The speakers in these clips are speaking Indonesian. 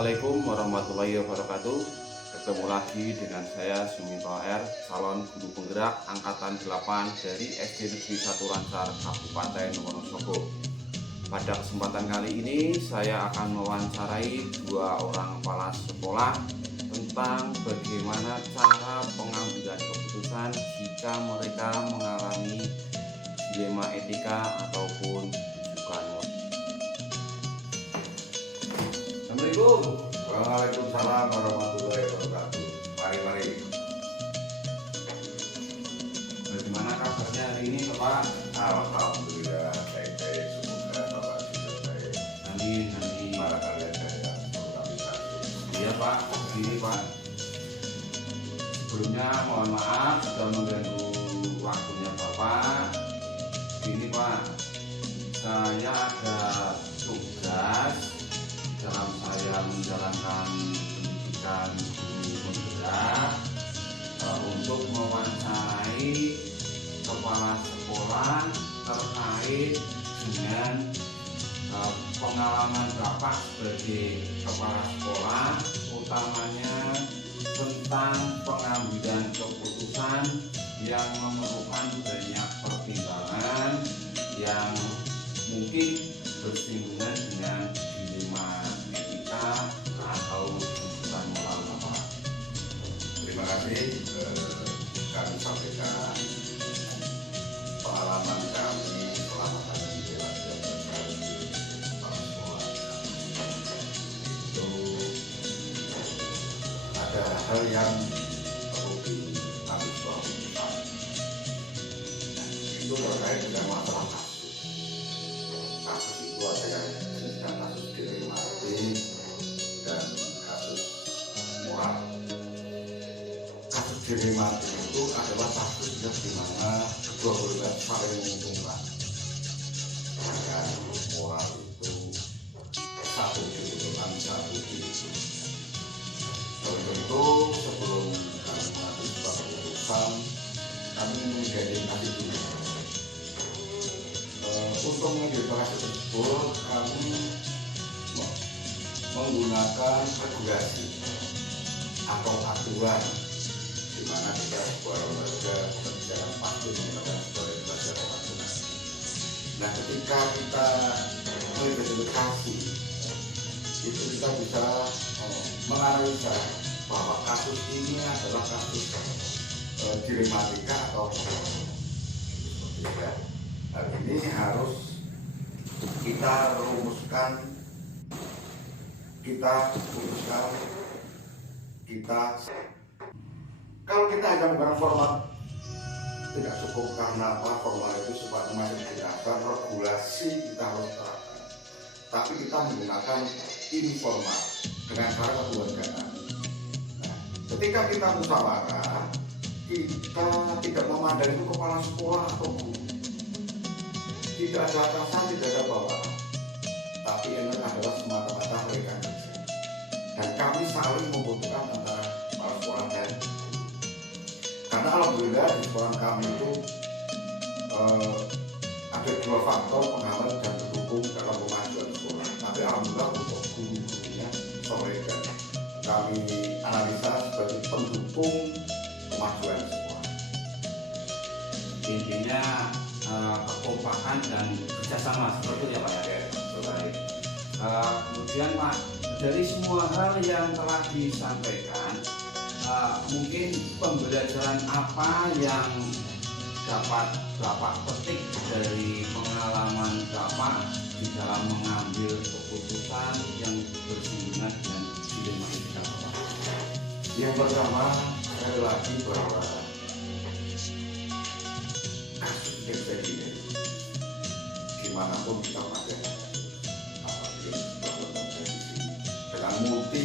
Assalamualaikum warahmatullahi wabarakatuh. Ketemu lagi dengan saya Suminto R, calon guru penggerak angkatan 8 dari SD Negeri 1 Rancar, Kabupaten Wonosobo. Pada kesempatan kali ini saya akan mewawancarai dua orang kepala sekolah tentang bagaimana cara pengambilan keputusan jika mereka mengalami dilema etika ataupun rujukan. Assalamualaikum. Waalaikumsalam warahmatullahi wabarakatuh. Mari. Bagaimana kabarnya hari ini, Bapak? Alhamdulillah baik-baik. Semoga Bapak juga baik. Amin. Para kalian saya kami satu. Iya, Pak. Begini, Pak. Sebelumnya mohon maaf sudah mengganggu waktunya Bapak. Begini, Pak. Saya ada tugas dalam saya menjalankan pendidikan guru penggerak untuk mewawancarai kepala sekolah terkait dengan pengalaman Bapak sebagai kepala sekolah, utamanya tentang pengambilan keputusan yang memerlukan banyak pertimbangan yang mungkin bersinggungan dengan dilema etika atau tuntutan moral Bapak. Terima kasih. Kami sampaikan pengalaman kami selama kami belajar sebagai kepala sekolah. Itu ada hal yang perlu kami soroti. Itu terkait dengan masalah kasus. Kasus itu ada yang jenisnya kasus dilematik dan kasus moral. Kasus dilematik itu adalah kasus yang dimana kedua belah saling menguntungkan. Sedangkan moral itu satu diuntungkan, satu dirugikan. Oleh itu, sebelum kami mengambil sebuah keputusan, kami mengidentifikasi dulu. Untuk mengidentifikasi tersebut, kami menggunakan regulasi atau aturan di mana kita sebuah lembaga berjalan pasti menggunakan sebuah regulasi atau aturan. Nah, ketika kita mengidentifikasi itu kita bisa menganalisa bahwa kasus ini adalah kasus dilematika atau tidak. Hal ini harus kita rumuskan, kita putuskan, kalau kita hanya menggunakan format tidak cukup. Karena apa? Format itu sifatnya masih digunakan, regulasi kita harus terapkan, tapi kita menggunakan informal dengan cara kekeluargaan. Nah, ketika kita musyawarah, kita tidak memandang itu kepala sekolah atau guru, tidak ada atasan, tidak ada bawahan, tapi ini adalah semata-mata mereka kerja. Dan kami saling membutuhkan antara kepala sekolah dan guru. Karena alhamdulillah di sekolah kami itu ada dua faktor penghambat dan pendukung dalam kemajuan sekolah. Tapi alhamdulillah untuk guru-gurunya sore dan kami analisa sebagai pendukung kemajuan sekolah. Intinya kekompakan dan kerjasama seperti itu ya Pak ya. Baik. Kemudian Pak, dari semua hal yang telah disampaikan, mungkin pembelajaran apa yang dapat Bapak petik dari pengalaman Bapak di dalam mengambil keputusan yang bersinggungan dengan dilema etika Bapak? Yang pertama, sekali lagi bahwa kasus yang terjadi dimanapun kita pada apalagi bahwa terjadi dengan multi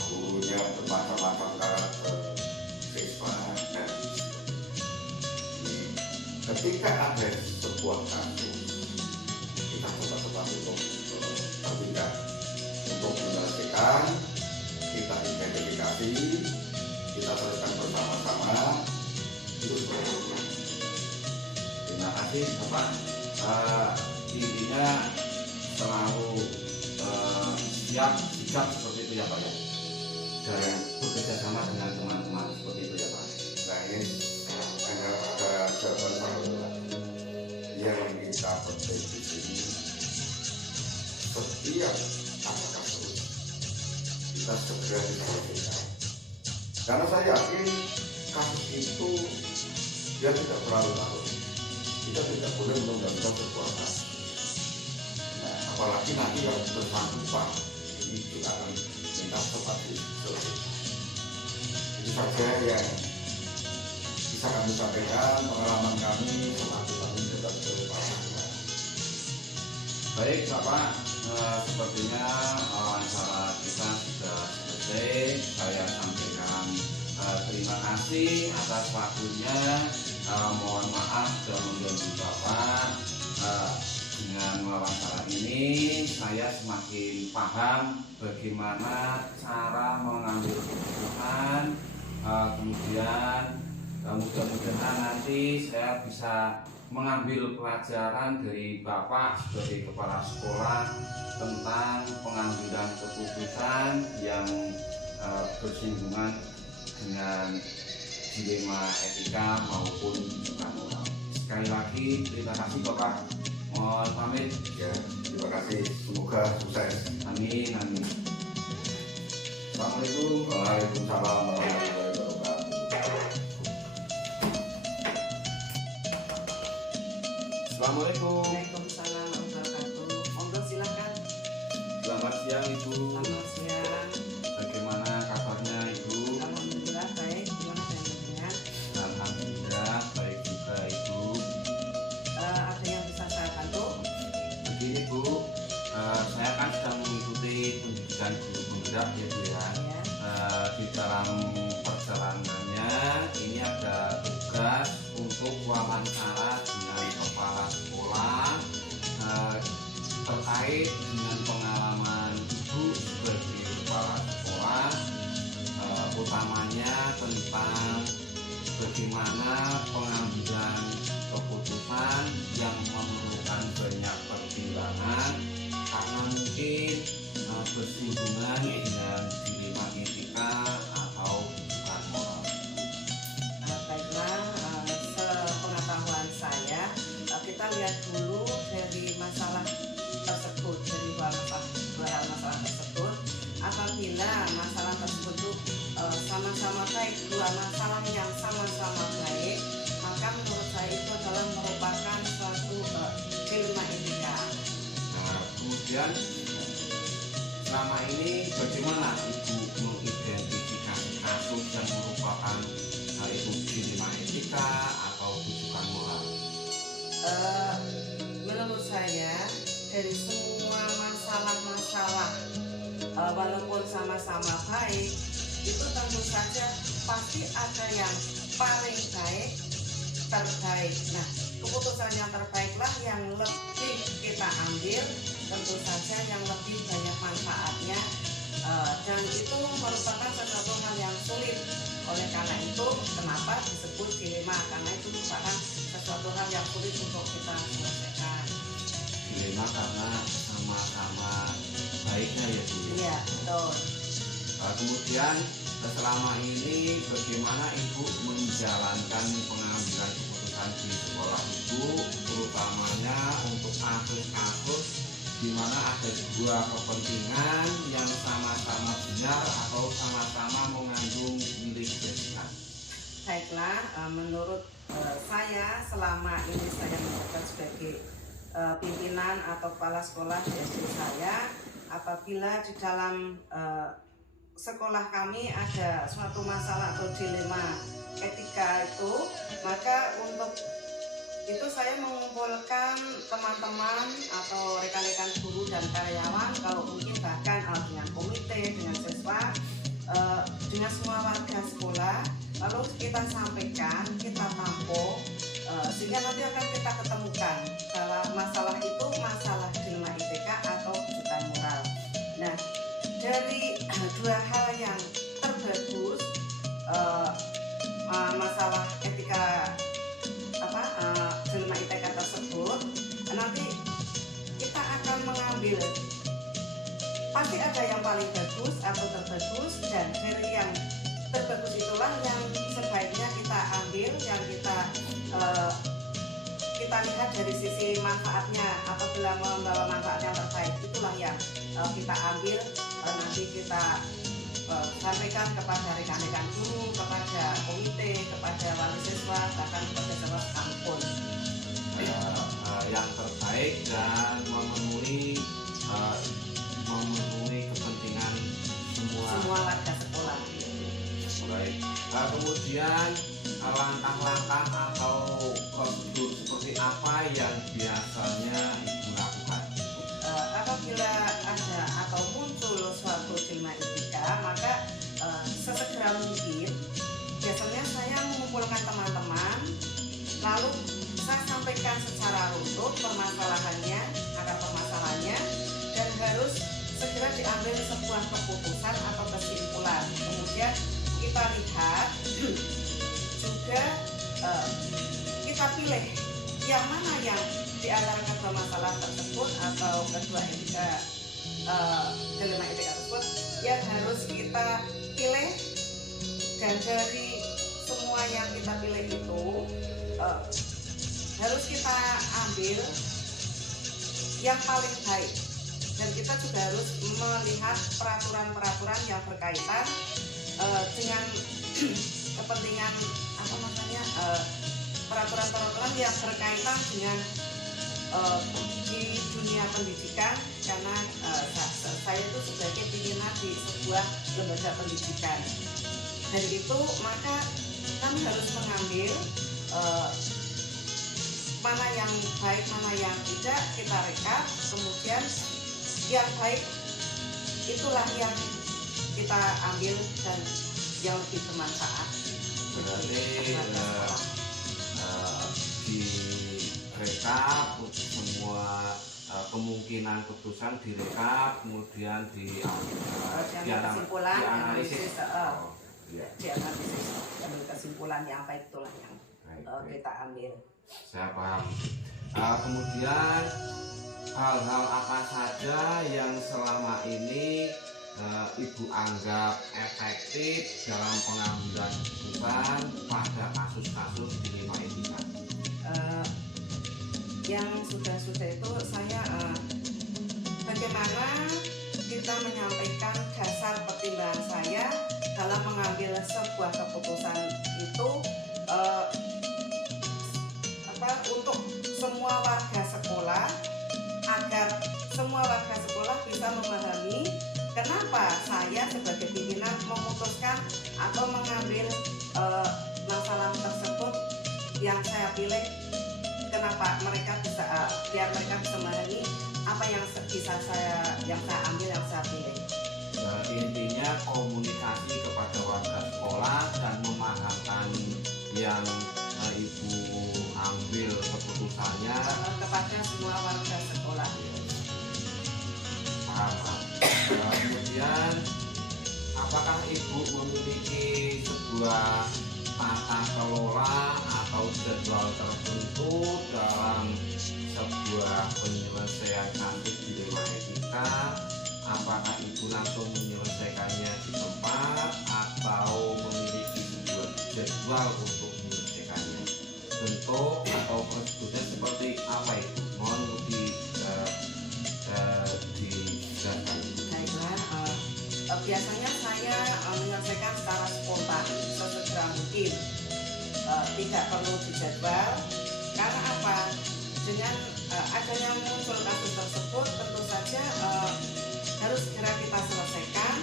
gurunya bermacam-macam karakter, siswa dan ketika ada sebuah kasus kita coba untuk bertindak untuk menyelesaikan, kita identifikasi, kita selesaikan bersama-sama. Itu seperti itu. Terima kasih Bapak. Intinya selalu siap sigap seperti itu ya Pak ya, dan bekerja sama dengan teman-teman seperti itu ya Pak. Nah ini hanya ada jawaban satu lagi yang kita petik di sini. Setiap ada kasus kita segera diselesaikan, karena saya yakin kasus itu dia tidak terlalu larut. Kita tidak boleh menunda sebuah kasus. Nah, apalagi nanti kalau bersangkutan ini kita akan minta cepat diselesaikan. Itu saja yang bisa kami sampaikan, pengalaman kami selaku kami dalam berupaya. Baik Bapak, sepertinya acara kita sudah selesai. Saya sampaikan terima kasih atas waktunya. Mohon maaf sudah mengganggu Bapak. Dengan wawancara ini saya semakin paham bagaimana cara mengambil keputusan. Kemudian mudah-mudahan nanti saya bisa mengambil pelajaran dari Bapak sebagai kepala sekolah tentang pengambilan keputusan yang bersinggungan dengan dilema etika maupun bukan moral. Sekali lagi terima kasih Bapak. Mohon pamit. Ya, terima kasih. Semoga sukses. Amin, amin. Assalamualaikum. Waalaikumsalam warahmatullahi wabarakatuh. Assalamualaikum. Waalaikumsalam warahmatullahi wabarakatuh. Monggo silakan. Selamat siang Ibu. Selamat siang. Bagaimana kabarnya Ibu? Alhamdulillah baik. Gimana dengan? Alhamdulillah baik juga Ibu. Ada yang bisa saya bantu? Begini Bu, saya kan sedang mengikuti pendidikan guru penggerak ya Bu ya. Ya. Di dalam perjalanannya ini ada tugas untuk wawancara dengan kepala sekolah terkait dengan pengalaman Ibu sebagai kepala sekolah, utamanya tentang bagaimana pengambilan keputusan yang memerlukan banyak pertimbangan karena mungkin bersinggungan dengan dilema etika atau bukan moral. Baiklah, sepengetahuan saya, kita lihat dulu dari masalah tersebut, dari dua hal masalah tersebut. Apabila masalah tersebut itu sama-sama baik, dua masalah yang sama-sama baik, maka menurut saya itu adalah merupakan suatu dilema etika. Nah, kemudian selama ini bagaimana Ibu mengidentifikasi kasus yang merupakan itu dilema etika atau bukan moral? Menurut saya dari semua masalah-masalah walaupun sama-sama baik, itu tentu saja pasti ada yang paling baik, terbaik. Nah, keputusan yang terbaiklah yang lebih kita ambil, tentu saja yang lebih banyak manfaatnya, dan itu merupakan sesuatu hal yang sulit. Oleh karena itu, kenapa disebut dilema? Karena itu merupakan sesuatu hal yang sulit untuk kita selesaikan. Dilema karena sama-sama baiknya ya Bu. Iya, betul. Kemudian selama ini bagaimana Ibu menjalankan pengambilan keputusan di sekolah Ibu, terutamanya untuk kasus-kasus di mana ada dua kepentingan yang sama-sama benar atau sama-sama mengandung nilai kebajikan. Baiklah, menurut saya selama ini saya menjabat sebagai pimpinan atau kepala sekolah di SD saya, apabila di dalam sekolah kami ada suatu masalah atau dilema etika itu, maka untuk itu saya mengumpulkan teman-teman atau rekan-rekan guru dan karyawan, kalau mungkin bahkan dengan komite, dengan siswa, dengan semua warga sekolah, lalu kita sampaikan, kita tampung, sehingga nanti akan kita ketemukan bahwa masalah itu masalah dilema etika atau bukan moral. Nah, dari dua hal yang terbagus, masalah etika dilema etika tersebut, nanti kita akan mengambil, pasti ada yang paling bagus kita lihat dari sisi manfaatnya, apabila membawa manfaat yang terbaik, itulah yang kita ambil, nanti kita sampaikan kepada rekan-rekan guru, kepada komite, kepada wali siswa, bahkan kepada seluruh kampus. Yang terbaik dan memenuhi kepentingan semua warga sekolah. Baik. Kemudian langkah-langkah atau prosedur seperti apa yang biasanya Ibu lakukan? Apabila ada atau muncul suatu dilema etika, maka sesegera mungkin biasanya saya mengumpulkan teman-teman, lalu saya sampaikan secara runtut permasalahannya, akar permasalahannya, dan harus segera diambil sebuah keputusan atau kesimpulan. Kemudian kita lihat juga kita pilih yang mana yang di antara kedua masalah tersebut atau kedua dilema etika tersebut yang harus kita pilih, dan dari semua yang kita pilih itu harus kita ambil yang paling baik, dan kita juga harus melihat peraturan-peraturan yang berkaitan dengan kepentingan peraturan-peraturan yang berkaitan dengan di dunia pendidikan, karena saya itu sebagai pimpinan di sebuah lembaga pendidikan. Dari itu maka kami harus mengambil mana yang baik, mana yang tidak, kita rekap, kemudian yang baik itulah yang kita ambil dan yang lebih bermanfaat. Berarti di rekap semua kemungkinan keputusan direkap, kemudian dianalisis. Dianalisis, ambil kesimpulan yang baik, itulah yang kita ambil. Saya paham. Kemudian hal-hal apa saja yang selama ini Ibu anggap efektif dalam pengambilan keputusan pada kasus-kasus dilema etika? Yang sudah itu saya bagaimana kita menyampaikan dasar pertimbangan saya dalam mengambil sebuah keputusan itu untuk semua warga sekolah, agar semua warga sekolah bisa memahami kenapa saya sebagai pimpinan memutuskan atau mengambil masalah tersebut yang saya pilih. Kenapa mereka bisa biar mereka bisa memahami apa yang saya ambil, yang saya pilih. Intinya komunikasi kepada warga sekolah dan memahamkan yang Ibu ambil keputusannya kepada semua warga sekolah. Kemudian apakah Ibu memiliki sebuah tata kelola atau jadwal tertentu dalam sebuah penyelesaian kasus dilema etika? Apakah Ibu langsung menyelesaikannya di tempat atau memiliki sebuah jadwal untuk menyelesaikannya? Bentuk atau prosedurnya seperti apa Ibu? Mohon lebih dijelaskan. Baiklah, biasanya saya menyelesaikan secara spontan, sesegera mungkin, tidak perlu dijadwal. Karena apa? Dengan adanya muncul kasus tersebut, tentu saja harus segera kita selesaikan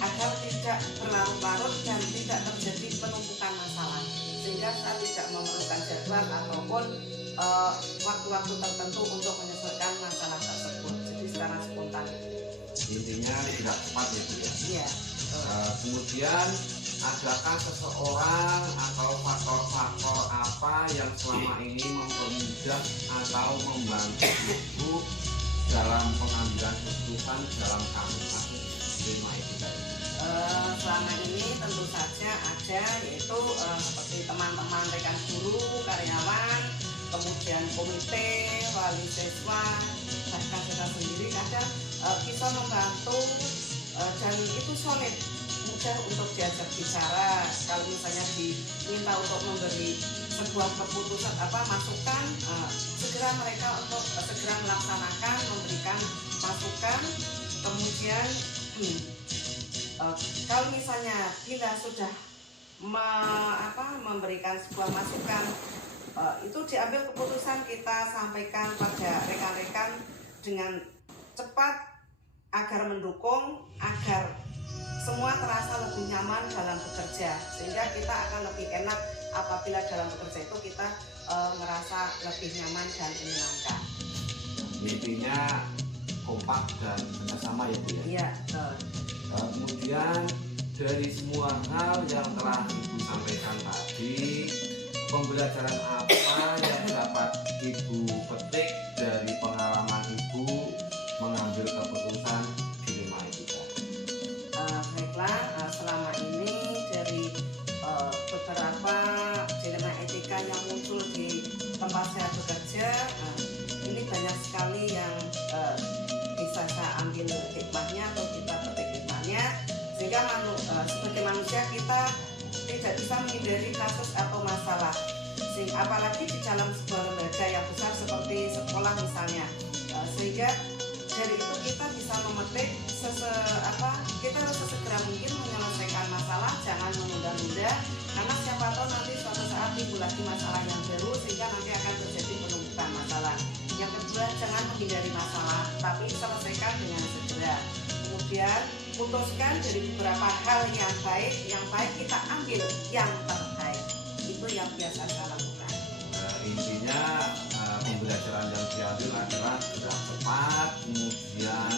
agar tidak berlarut-larut dan tidak terjadi penumpukan masalah, sehingga saya tidak memerlukan jadwal ataupun waktu-waktu tertentu untuk menyelesaikan masalah tersebut. Jadi secara spontan. Intinya tidak cepat ya Bu ya? Iya. Kemudian adakah seseorang atau faktor-faktor apa yang selama ini mempermudah atau membantu Ibu dalam pengambilan keputusan dalam kasus-kasus dilema etika? Selama ini tentu saja ada, yaitu seperti teman-teman rekan guru, karyawan, kemudian komite, wali siswa, bahkan saya sendiri kadang bisa membantu, dan itu solid, mudah untuk diajak bicara. Kalau misalnya diminta untuk memberi sebuah sebuah keputusan masukan, segera mereka untuk segera melaksanakan, memberikan masukan. Kemudian kalau misalnya bila sudah memberikan sebuah masukan, itu diambil keputusan, kita sampaikan pada rekan-rekan dengan cepat agar mendukung, agar semua terasa lebih nyaman dalam bekerja, sehingga kita akan lebih enak apabila dalam bekerja itu kita merasa lebih nyaman dan menyenangkan. Intinya kompak dan kerjasama ya Bu ya. Iya, betul. Kemudian dari semua hal yang telah Ibu sampaikan tadi, pembelajaran apa yang dapat Ibu petik dari pengalaman Ibu mengambil keputusan dilema etika? Baiklah, selama ini dari beberapa dilema etika yang muncul di tempat saya bekerja, ini banyak sekali yang bisa saya ambil hikmahnya atau kita petik hikmahnya, sehingga sebagai manusia kita tidak bisa menghindari kasus atau masalah, apalagi di dalam sebuah lembaga yang besar seperti sekolah misalnya, sehingga dari itu kita bisa memetik kita harus sesegera mungkin menyelesaikan masalah, jangan menunda-nunda, karena siapa tahu nanti suatu saat timbul lagi masalah yang baru, sehingga nanti akan terjadi penumpukan masalah. Yang kedua, jangan menghindari masalah, tapi selesaikan dengan segera. Kemudian putuskan dari beberapa hal yang baik kita ambil yang terbaik. Itu yang biasa saya lakukan. Intinya pembelajaran yang diambil adalah gerak cepat, kemudian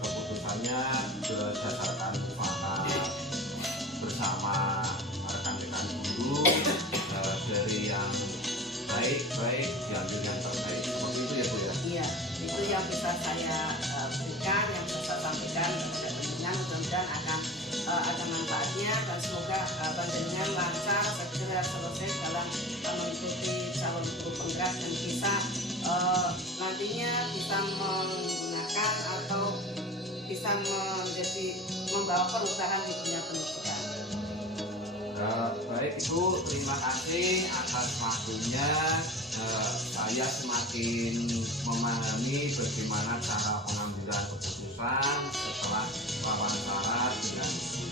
keputusannya berdasarkan mufakat bersama rekan-rekan guru, dari yang baik diambil yang terbaik. Seperti itu ya Bu ya. Iya, itu yang bisa saya berikan, yang bisa saya sampaikan kepada pendengar. Mudah-mudahan akan ada manfaatnya, dan semoga panjenengan lancar segera selesai dalam mengikuti calon guru penggerak, dan bisa nantinya bisa menggunakan atau bisa membawa perubahan di dunia pendidikan. Baik Ibu, terima kasih atas waktunya. Saya semakin memahami bagaimana cara pengambilan keputusan setelah wawancara dengan Ibu.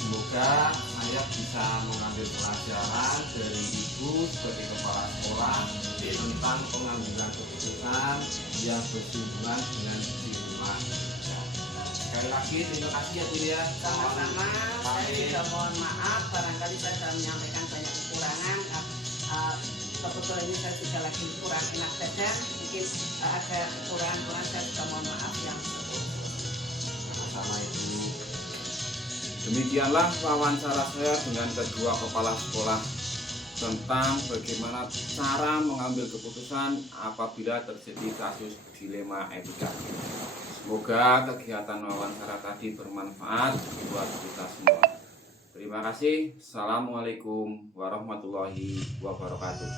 Semoga saya bisa mengambil pelajaran dari Ibu sebagai kepala sekolah tentang pengambilan keputusan yang bersinggungan dengan dilema etika. Sekali lagi terima kasih ya Bu ya. Sama-sama, saya juga mohon maaf barangkali saya sudah menyampaikan banyak kekurangan. Kebetulan ini saya juga lagi kurang enak badan, mungkin ada kekurangan, saya juga mohon maaf yang sebelumnya. Sama-sama Ibu. Demikianlah wawancara saya dengan kedua kepala sekolah tentang bagaimana cara mengambil keputusan apabila terjadi kasus dilema etika. Semoga kegiatan wawancara tadi bermanfaat buat kita semua. Terima kasih. Assalamualaikum warahmatullahi wabarakatuh.